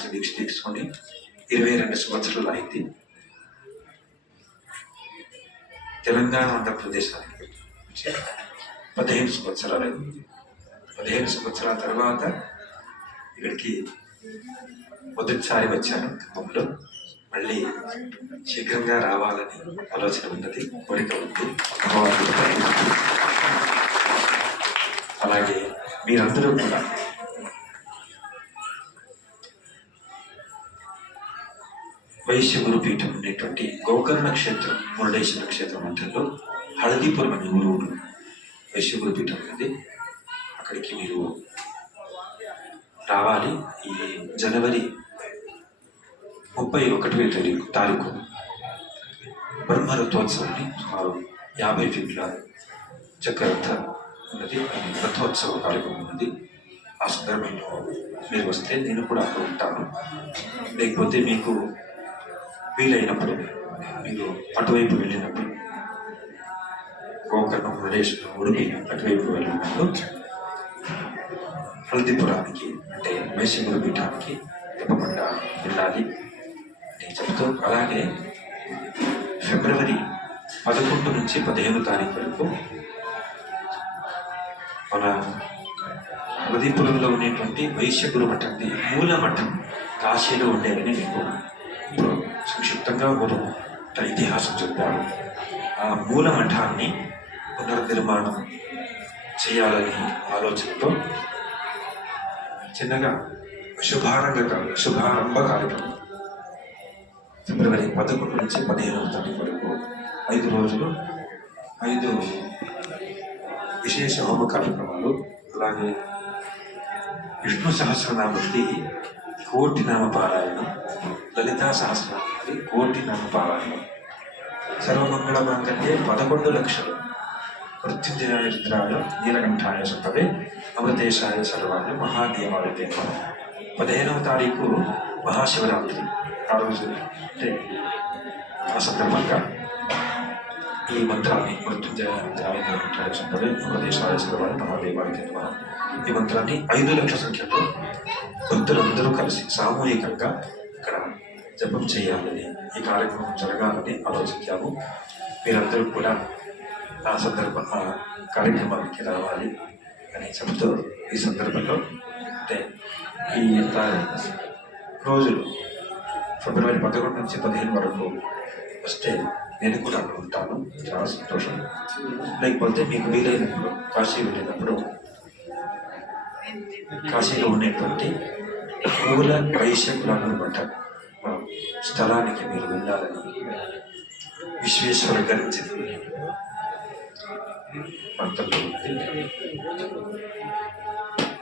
సన్యాస దీక్ష తీసుకొని 22 సంవత్సరాలు అయింది. తెలంగాణ ఆంధ్రప్రదేశానికి 15 సంవత్సరాలు అయింది. 15 సంవత్సరాల తర్వాత ఇక్కడికి మొదటిసారి వచ్చాను ఖమ్మంలో. మళ్ళీ శీఘ్రంగా రావాలని ఆలోచన ఉన్నది, కోరిక ఉంది. అలాగే మీరందరూ కూడా వైశ్య గురుపీఠం ఉండేటువంటి గోకర్ణ క్షేత్రం, మురుడేశ్వర క్షేత్రం మధ్యలో హళదీపురం అనే ఊరు వైశ్య గురుపీఠం ఉంది. అక్కడికి మీరు రావాలి. ఈ జనవరి 31వ తారీఖు బ్రహ్మరథోత్సవాన్ని సుమారు 50 ఫీట్ల చక్రరథ ఉన్నది, రథోత్సవ కార్యక్రమం ఉన్నది. ఆ సందర్భంలో మీరు వస్తే నేను కూడా అక్కడ ఉంటాను. లేకపోతే మీకు వీలైనప్పుడు మీరు అటువైపు వెళ్ళినప్పుడు, గోకర్ణం, మురుడేశ్వరం, ఉడిపి అటువైపు వెళ్ళినప్పుడు హల్దీపురానికి అంటే వైశ్య గురుపీఠానికి తప్పకుండా వెళ్ళాలి అని చెప్తూ, అలాగే ఫిబ్రవరి 11 నుంచి 15 తారీఖు వరకు మన హల్దీపురంలో ఉండేటువంటి వైశ్య గురు మఠంది మూల మఠం కాశీలో ఉండేదని మీకు ఇప్పుడు సంక్షిప్తంగా గురు తన ఇతిహాసం చెప్పారు. ఆ మూల మఠాన్ని పునర్నిర్మాణం చేయాలని ఆలోచనతో చిన్నగా శుభారంభ కార్యక్రమం ఫిబ్రవరి 11 నుంచి 15వ తారీఖు వరకు 5 రోజులు 5 విశేష హోమ కార్యక్రమాలు, అలాగే విష్ణు సహస్రనామది 1,00,00,000 నామ పారాయణం, లలితా సహస్రనామది 1,00,00,000 నామ పారాయణం, సర్వమంగళ మాంగళ్యే 11 లక్షలు, మృత్యుంజయాయ రుద్రాయ నీలకంఠాయ శతవే అమృతేశాయ సర్వాయ మహాదేవాయ దేవ. 15వ తారీఖు మహాశివరాత్రి. ఆ రోజు అంటే ఆ సందర్భంగా ఈ మంత్రాన్ని మృత్యుంజయ రుద్రాయ నీలకంఠాయ శతవే అమృతేశాయ సర్వాయ మహాదేవాయ దేవ, ఈ మంత్రాన్ని 5 లక్షల సంఖ్యలో భక్తులందరూ కలిసి సామూహికంగా ఇక్కడ జపం చేయాలని, ఈ కార్యక్రమం జరగాలని ఆలోచించాము. మీరందరూ కూడా ఆ కార్యక్రమానికి రావాలి అని చెబుతూ, ఈ సందర్భంలో అంటే ఈ రోజులు ఫిబ్రవరి 11 నుంచి 15 వరకు వస్తే నేను కూడా అక్కడ ఉంటాను. చాలా సంతోషం. లేకపోతే మీకు వీలైనప్పుడు కాశీ వెళ్ళినప్పుడు కాశీలో ఉండేటువంటి మూల వైశ్య కులాలన్నమాట స్థలానికి మీరు వెళ్ళాలని విశ్వేశ్వర గర్జిత మంత్రంలో ఉంది.